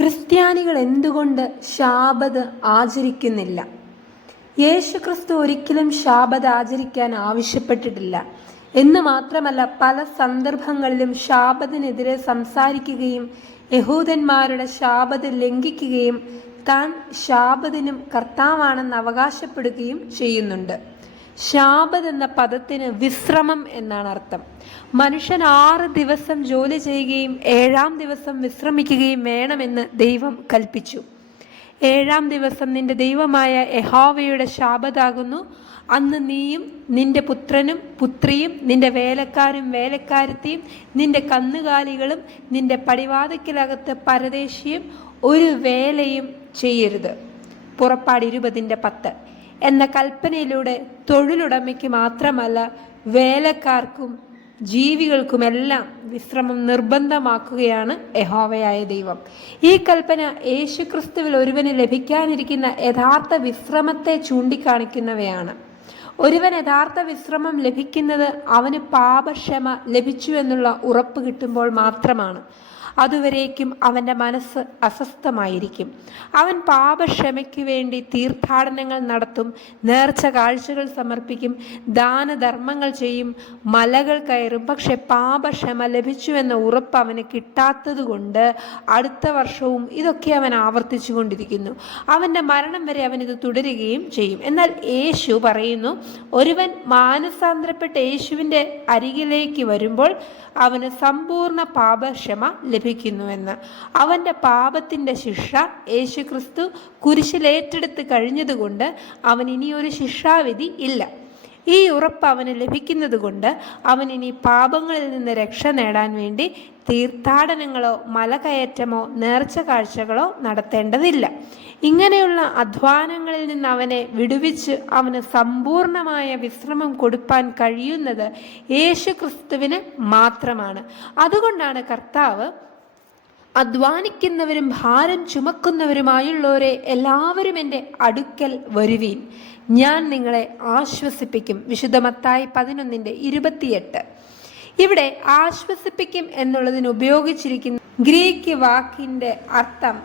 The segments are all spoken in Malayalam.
ക്രിസ്ത്യാനികൾ എന്തുകൊണ്ട് ശാബത് ആചരിക്കുന്നില്ല? യേശു ക്രിസ്തു ഒരിക്കലും ശാബത് ആചരിക്കാൻ ആവശ്യപ്പെട്ടിട്ടില്ല. എന്ന് മാത്രമല്ല പല സന്ദർഭങ്ങളിലും ശാപത്തിനെതിരെ സംസാരിക്കുകയും യഹൂദന്മാരുടെ ശാബത് ലംഘിക്കുകയും താൻ ശാബതിനും കർത്താവാണെന്ന് അവകാശപ്പെടുകയും ചെയ്യുന്നുണ്ട്. ശാബത് എന്ന പദത്തിന് വിശ്രമം എന്നാണ് അർത്ഥം. മനുഷ്യൻ ആറ് ദിവസം ജോലി ചെയ്യുകയും ഏഴാം ദിവസം വിശ്രമിക്കുകയും വേണമെന്ന് ദൈവം കൽപ്പിച്ചു. ഏഴാം ദിവസം നിന്റെ ദൈവമായ എഹാവയുടെ ശാപതാകുന്നു. അന്ന് നീയും നിന്റെ പുത്രനും പുത്രിയും നിന്റെ വേലക്കാരും വേലക്കാരത്തിയും നിന്റെ കന്നുകാലികളും നിന്റെ പടിവാതക്കിലകത്ത് പരദേശിയും ഒരു വേലയും ചെയ്യരുത്. പുറപ്പാട് ഇരുപതിന്റെ പത്ത്. എന്ന കൽപ്പനയിലൂടെ തൊഴിലുടമയ്ക്ക് മാത്രമല്ല വേലക്കാർക്കും ജീവികൾക്കുമെല്ലാം വിശ്രമം നിർബന്ധമാക്കുകയാണ് യഹോവയായ ദൈവം. ഈ കൽപ്പന യേശുക്രിസ്തുവിൽ ഒരുവന് ലഭിക്കാനിരിക്കുന്ന യഥാർത്ഥ വിശ്രമത്തെ ചൂണ്ടിക്കാണിക്കുന്നവയാണ്. ഒരുവൻ യഥാർത്ഥ വിശ്രമം ലഭിക്കുന്നത് അവന് പാപക്ഷമ ലഭിച്ചു എന്നുള്ള ഉറപ്പ് കിട്ടുമ്പോൾ മാത്രമാണ്. അതുവരേക്കും അവന്റെ മനസ്സ് അസ്വസ്ഥമായിരിക്കും. അവൻ പാപക്ഷമയ്ക്ക് വേണ്ടി തീർത്ഥാടനങ്ങൾ നടത്തും നേർച്ച കാഴ്ചകൾ സമർപ്പിക്കും ദാനധർമ്മങ്ങൾ ചെയ്യും മലകൾ കയറും. പക്ഷെ പാപക്ഷമ ലഭിച്ചുവെന്ന ഉറപ്പ് അവന് കിട്ടാത്തതുകൊണ്ട് അടുത്ത വർഷവും ഇതൊക്കെ അവൻ ആവർത്തിച്ചു കൊണ്ടിരിക്കുന്നു അവന്റെ മരണം വരെ അവൻ ഇത് തുടരുകയും ചെയ്യും. എന്നാൽ യേശു പറയുന്നു ഒരുവൻ മാനസാന്തരപ്പെട്ട യേശുവിന്റെ അരികിലേക്ക് വരുമ്പോൾ അവന് സമ്പൂർണ പാപക്ഷമ ലഭിക്കുന്നുവെന്ന് അവന്റെ പാപത്തിന്റെ ശിക്ഷ യേശുക്രിസ്തു കുരിശിലേറ്റെടുത്ത് കഴിഞ്ഞതുകൊണ്ട് അവൻ ഇനിയൊരു ശിക്ഷാവിധി ഇല്ല. ഈ ഉറപ്പ് അവന് ലഭിക്കുന്നത് കൊണ്ട് അവൻ ഇനി പാപങ്ങളിൽ നിന്ന് രക്ഷ നേടാൻ വേണ്ടി തീർത്ഥാടനങ്ങളോ മലകയറ്റമോ നേർച്ച കാഴ്ചകളോ നടത്തേണ്ടതില്ല. ഇങ്ങനെയുള്ള അധ്വാനങ്ങളിൽ നിന്ന് അവനെ വിടുവിച്ച് അവന് സമ്പൂർണമായ വിശ്രമം കൊടുപ്പാൻ കഴിയുന്നത് യേശു ക്രിസ്തുവിന് മാത്രമാണ്. അതുകൊണ്ടാണ് കർത്താവ് അധ്വാനിക്കുന്നവരും ഭാരം ചുമക്കുന്നവരുമായുള്ളവരെ എല്ലാവരും എന്റെ അടുക്കൽ വരുവീൻ. ഞാൻ നിങ്ങളെ ആശ്വസിപ്പിക്കും. വിശുദ്ധമത്തായി പതിനൊന്നിന്റെ ഇരുപത്തിയെട്ട്. ഇവിടെ ആശ്വസിപ്പിക്കും എന്നുള്ളതിന് ഉപയോഗിച്ചിരിക്കുന്ന ഗ്രീക്ക് വാക്കിന്റെ അർത്ഥം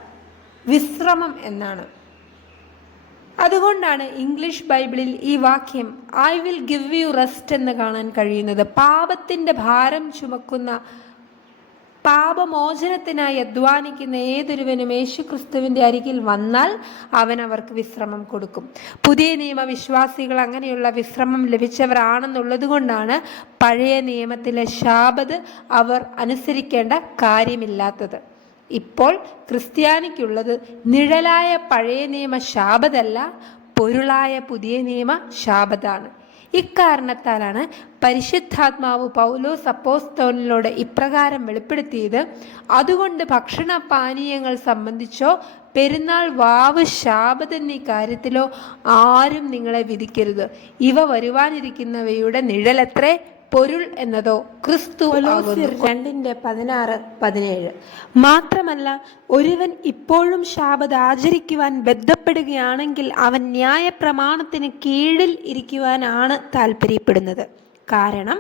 വിശ്രമം എന്നാണ്. അതുകൊണ്ടാണ് ഇംഗ്ലീഷ് ബൈബിളിൽ ഈ വാക്യം I will give you rest എന്ന് കാണാൻ കഴിയുന്നത്. പാപത്തിന്റെ ഭാരം ചുമക്കുന്ന പാപമോചനത്തിനായി അധ്വാനിക്കുന്ന ഏതൊരുവനും യേശുക്രിസ്തുവിന്റെ അരികിൽ വന്നാൽ അവൻ അവർക്ക് വിശ്രമം കൊടുക്കും. പുതിയ നിയമവിശ്വാസികൾ അങ്ങനെയുള്ള വിശ്രമം ലഭിച്ചവരാണെന്നുള്ളത് കൊണ്ടാണ് പഴയ നിയമത്തിലെ ശാപത് അവർ അനുസരിക്കേണ്ട കാര്യമില്ലാത്തത്. ഇപ്പോൾ ക്രിസ്ത്യാനിക്കുള്ളത് നിഴലായ പഴയ നിയമ ശാപതല്ല പൊരുളായ പുതിയ നിയമ ശാപതാണ്. ഇക്കാരണത്താലാണ് പരിശുദ്ധാത്മാവ് പൗലോസ് അപ്പോസ്തോനിലൂടെ ഇപ്രകാരം വെളിപ്പെടുത്തിയത് അതുകൊണ്ട് ഭക്ഷണ പാനീയങ്ങൾ സംബന്ധിച്ചോ പെരുന്നാൾ വാവ് ശാപത് എന്നീ കാര്യത്തിലോ ആരും നിങ്ങളെ വിധിക്കരുത്. ഇവ വരുവാനിരിക്കുന്നവയുടെ നിഴലത്രേ പൊരുൾ എന്നതോ ക്രിസ്തു രണ്ടിന്റെ പതിനാറ് പതിനേഴ്. മാത്രമല്ല ഒരുവൻ ഇപ്പോഴും ശാപത് ആചരിക്കുവാൻ ബന്ധപ്പെടുകയാണെങ്കിൽ അവൻ ന്യായ പ്രമാണത്തിന് കീഴിൽ ഇരിക്കുവാനാണ് താല്പര്യപ്പെടുന്നത് കാരണം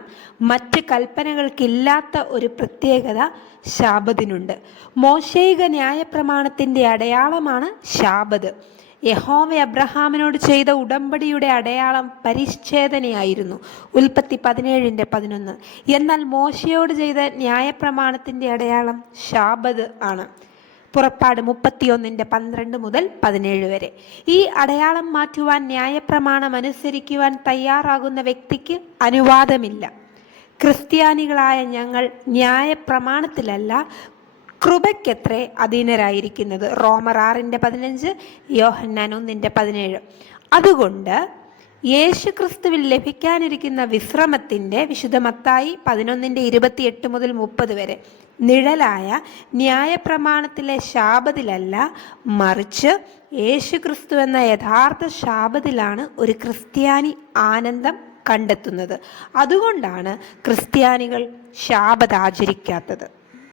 മറ്റ് കൽപ്പനകൾക്കില്ലാത്ത ഒരു പ്രത്യേകത ശാപതിനുണ്ട്. മോശൈക ന്യായപ്രമാണത്തിന്റെ അടയാളമാണ് ശാപത്. യഹോവ അബ്രഹാമിനോട് ചെയ്ത ഉടമ്പടിയുടെ അടയാളം പരിച്ഛേദനയായിരുന്നു. ഉൽപ്പത്തി പതിനേഴിന്റെ പതിനൊന്ന്. എന്നാൽ മോശയോട് ചെയ്ത ന്യായപ്രമാണത്തിന്റെ അടയാളം ശാബത് ആണ്. പുറപ്പാട് മുപ്പത്തിയൊന്നിന്റെ പന്ത്രണ്ട് മുതൽ പതിനേഴ് വരെ. ഈ അടയാളം മാറ്റുവാൻ ന്യായപ്രമാണം അനുസരിക്കുവാൻ തയ്യാറാകുന്ന വ്യക്തിക്ക് അനുവാദമില്ല. ക്രിസ്ത്യാനികളായ ഞങ്ങൾ ന്യായപ്രമാണത്തിലല്ല കൃപയ്ക്കത്രേ അധീനരായിരിക്കുന്നത്? റോമർ ആറിന്റെ പതിനഞ്ച് യോഹന്നാൻ ഒന്നിന്റെ പതിനേഴ്. അതുകൊണ്ട് യേശു ക്രിസ്തുവിൽ ലഭിക്കാനിരിക്കുന്ന വിശ്രമത്തിന്റെ വിശുദ്ധമത്തായി പതിനൊന്നിന്റെ ഇരുപത്തിയെട്ട് മുതൽ മുപ്പത് വരെ. നിഴലായ ന്യായപ്രമാണത്തിലെ ശാപത്തിലല്ല മറിച്ച് യേശു ക്രിസ്തു എന്ന യഥാർത്ഥ ശാപത്തിലാണ് ഒരു ക്രിസ്ത്യാനി ആനന്ദം കണ്ടെത്തുന്നത്. അതുകൊണ്ടാണ് ക്രിസ്ത്യാനികൾ ശാപത് ആചരിക്കാത്തത്